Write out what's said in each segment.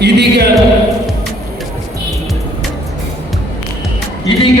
ಇದೀಗ ಇದೀಗ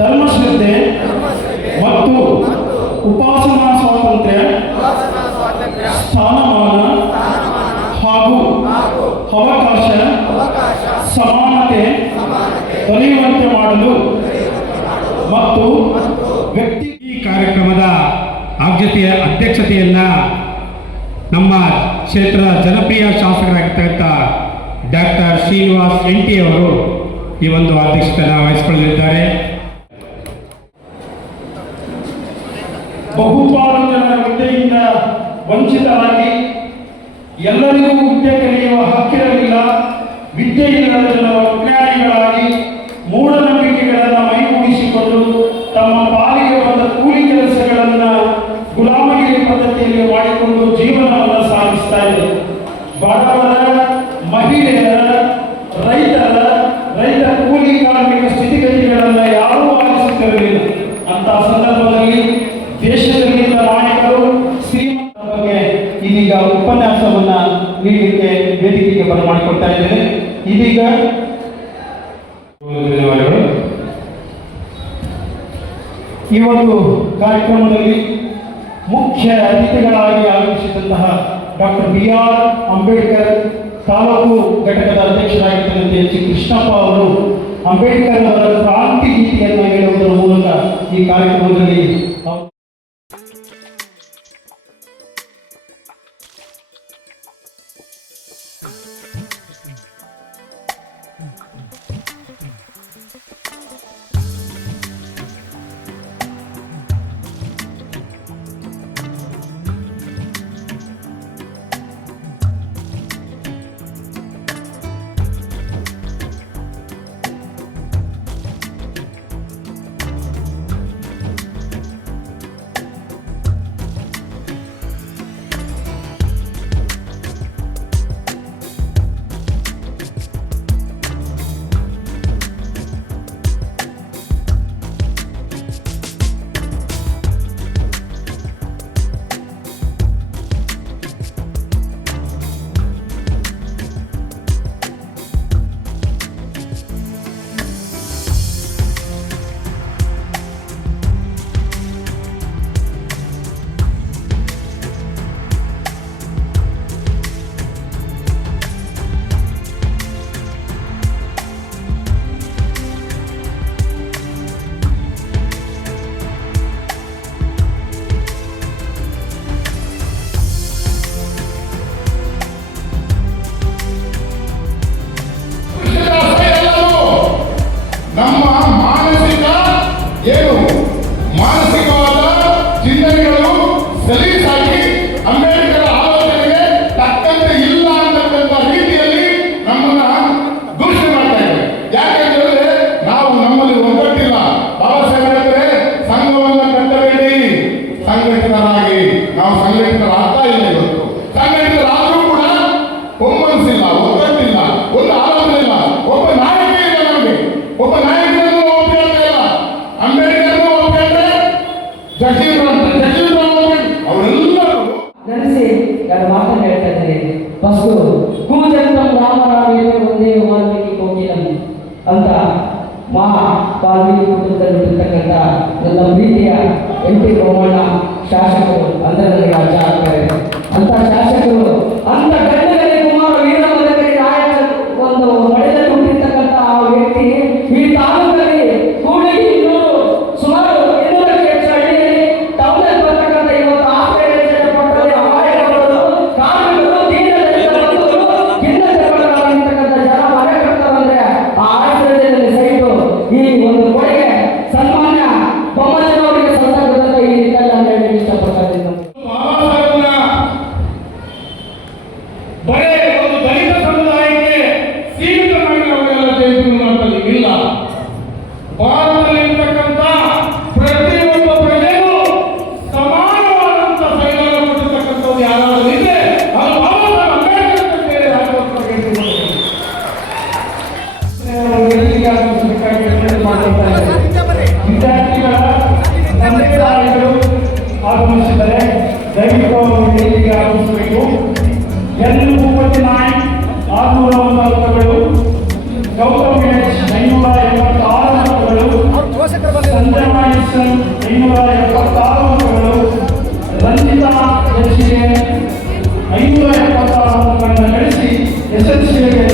ಧರ್ಮಶ್ರದ್ಧೆ ಮತ್ತು ಉಪಾಸನಾ ಸ್ವಾತಂತ್ರ್ಯ, ಸ್ಥಾನಮಾನ ಹಾಗೂ ಅವಕಾಶ, ಸಮಾನತೆ ದೊರೆಯುವಂತೆ ಮಾಡಲು ಮತ್ತು ವ್ಯಕ್ತಿ ಈ ಕಾರ್ಯಕ್ರಮದ ಆದ್ಯತೆಯ ಅಧ್ಯಕ್ಷತೆಯನ್ನ ನಮ್ಮ ಕ್ಷೇತ್ರದ ಜನಪ್ರಿಯ ಶಾಸಕರಾಗಿರ್ತಕ್ಕಂಥ ಡಾಕ್ಟರ್ ಶ್ರೀನಿವಾಸ್ ಎಂಟಿ ಅವರು ಈ ಒಂದು ಅಧ್ಯಕ್ಷತೆಯನ್ನು ವಹಿಸಿಕೊಳ್ಳಲಿದ್ದಾರೆ. ಬಹುಪಾಲು ಜನರ ಹುದ್ದೆಯಿಂದ ವಂಚಿತರಾಗಿ ಎಲ್ಲರಿಗೂ ಹುದ್ದೆ ಕಲಿಯುವ ಹಕ್ಕಿರಲಿಲ್ಲ. ವಿದ್ಯೆ ಇಲ್ಲದ ಜನರು ಅಜ್ಞಾನಿಗಳಾಗಿ ಮೂಢನಂಬಿಕೆಗಳನ್ನು ಮೈಗೂಡಿಸಿಕೊಂಡು ತಮ್ಮ ಪಾಲಿಗೆ ಬಂದ ಕೂಲಿ ಕೆಲಸಗಳನ್ನು ಗುಲಾಮಗಿರಿ ಪದ್ಧತಿಯಲ್ಲಿ ಮಾಡಿಕೊಂಡು ಜೀವನವನ್ನು ವೇದಿಕೆಗೆ ಬರಮಾಡಿಕೊಡ್ತಾ ಇದ್ದೇನೆ. ಇದೀಗ ಈ ಒಂದು ಕಾರ್ಯಕ್ರಮದಲ್ಲಿ ಮುಖ್ಯ ಅತಿಥಿಗಳಾಗಿ ಆಗಮಿಸಿದಂತಹ doctor B R Ambedkar taluk ಘಟಕದ ಅಧ್ಯಕ್ಷರಾಗಿದ್ದಂತೆ ಎಚ್. ಕೃಷ್ಣಪ್ಪ ಅವರು ಅಂಬೇಡ್ಕರ್ ಅವರ ಕ್ರಾಂತಿ ಗೀತೆಯನ್ನು ಹೇಳುವುದರ ಮೂಲಕ ಈ ಕಾರ್ಯಕ್ರಮದಲ್ಲಿ வரவேற்கிறார் ವಾಲ್ಮೀಕಿ ಕುಟುಂಬದಲ್ಲಿ ಹುಟ್ಟಿರ್ತಕ್ಕಂಥ ನನ್ನ ಪ್ರೀತಿಯ ಎಂ ಪಿ ರೋಮಣ್ಣ ಶಾಸಕರು ಅಂದರೆ ನನಗೆ ಅಜ್ಜ ಆಗ್ತಾರೆ ಅಂತ ಶಾಸಕರು ಅಂತ ಆಗಮಿಸಿದರೆ ದಯವಿಟ್ಟು ಅವರು ಆಗಮಿಸಬೇಕು. ಎನ್ ಭೂಪತಿ ನಾಯಿ, ಆರುನೂರ ಒಂದು ಅಂಕಗಳು ಗೌತಮ್ ಗಣೇಶ್ ಐನೂರ ಎಂಬತ್ತಾರು ಅಂಕಗಳು ರಂಜಿತಾ ಎಚ್ ಎ ಐನೂರ ಎಪ್ಪತ್ತಾರು ಅಂಕಗಳನ್ನು ಯಶಸ್ವಿಯಾಗಿ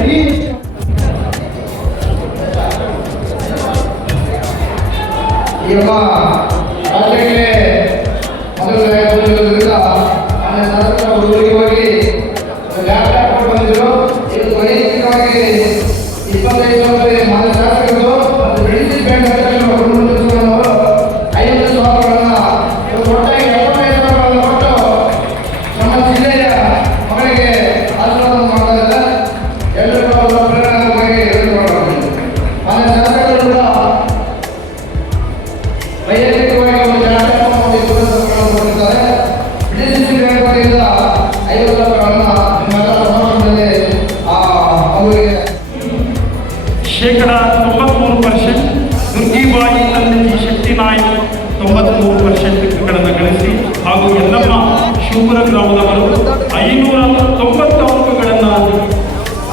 ಶಿವಪುರ ಗ್ರಾಮದವರು ಐನೂರ ತೊಂಬತ್ತು ಅಂಕಗಳನ್ನು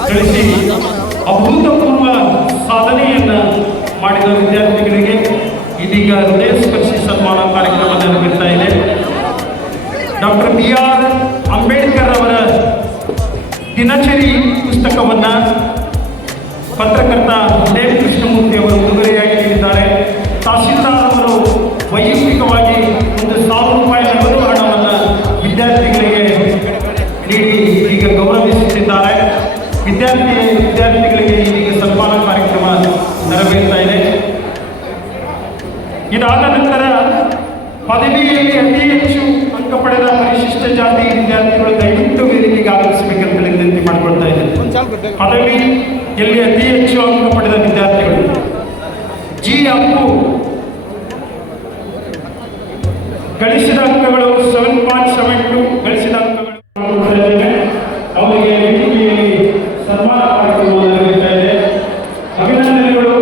ಗಳಿಸಿ ಅಭೂತಪೂರ್ವ ಸಾಧನೆಯನ್ನು ಮಾಡಿದ ವಿದ್ಯಾರ್ಥಿಗಳಿಗೆ ಇದೀಗ ಇದ್ದೇನೆ ಪದವಿಯಲ್ಲಿ ಅತಿ ಹೆಚ್ಚು ಅಂಕ ಪಡೆದ ವಿದ್ಯಾರ್ಥಿಗಳು? ಜಿ ಅಪ್ಪು. ಗಳಿಸಿದ ಅಂಕಗಳು ಸೆವೆನ್ ಪಾಯಿಂಟ್ ಸೆವೆನ್ ಟು ಗಳಿಸಿದ ಅಂಕಗಳು. ಅವರಿಗೆ ವೇದಿಕೆಯಲ್ಲಿ ಸನ್ಮಾನ ಕಾರ್ಯಕ್ರಮ ಅಭಿನಂದನೆಗಳು.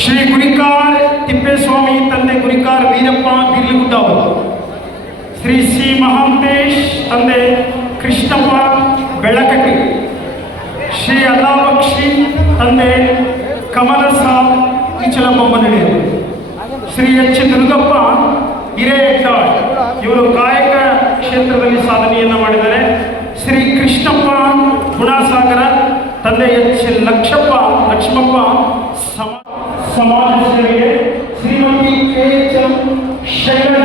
ಶ್ರೀ ಗುರಿಕಾರ್ ತಿಪ್ಪೇಸ್ವಾಮಿ, ತಂದೆ ಗುರಿಕಾರ್ ವೀರಪ್ಪ ಬಿರ್ಲಿಗುಡ್ಡ ಅವರು. ಶ್ರೀ ಸಿ ಮಹಾಂತೇಶ್ ತಂದೆ ಕೃಷ್ಣಪ್ಪ ಬೆಳಕಟ್ಟಿ, ಶ್ರೀ ಅಲ್ಲಾಮಕ್ಷಿ ತಂದೆ ಕಮಲ ಸಾಬ್ ಈಚಲಬೊಮ್ಮನಹಳ್ಳಿ ಅವರು ಶ್ರೀ ಎಚ್ ದುರ್ಗಪ್ಪ ಹಿರೇಹೆಟ್ಟಾಳ್ ಇವರು ಕಾಯಕ ಕ್ಷೇತ್ರದಲ್ಲಿ ಸಾಧನೆಯನ್ನು ಮಾಡಿದ್ದಾರೆ. ಶ್ರೀ ಕೃಷ್ಣಪ್ಪ ಗುಣಸಾಗರ, ತಂದೆ ಎಚ್ ಲಕ್ಷಪ್ಪ ಲಕ್ಷ್ಮಪ್ಪ ಸಮ ಸಮಾಜ Shrimati K H M Shailaja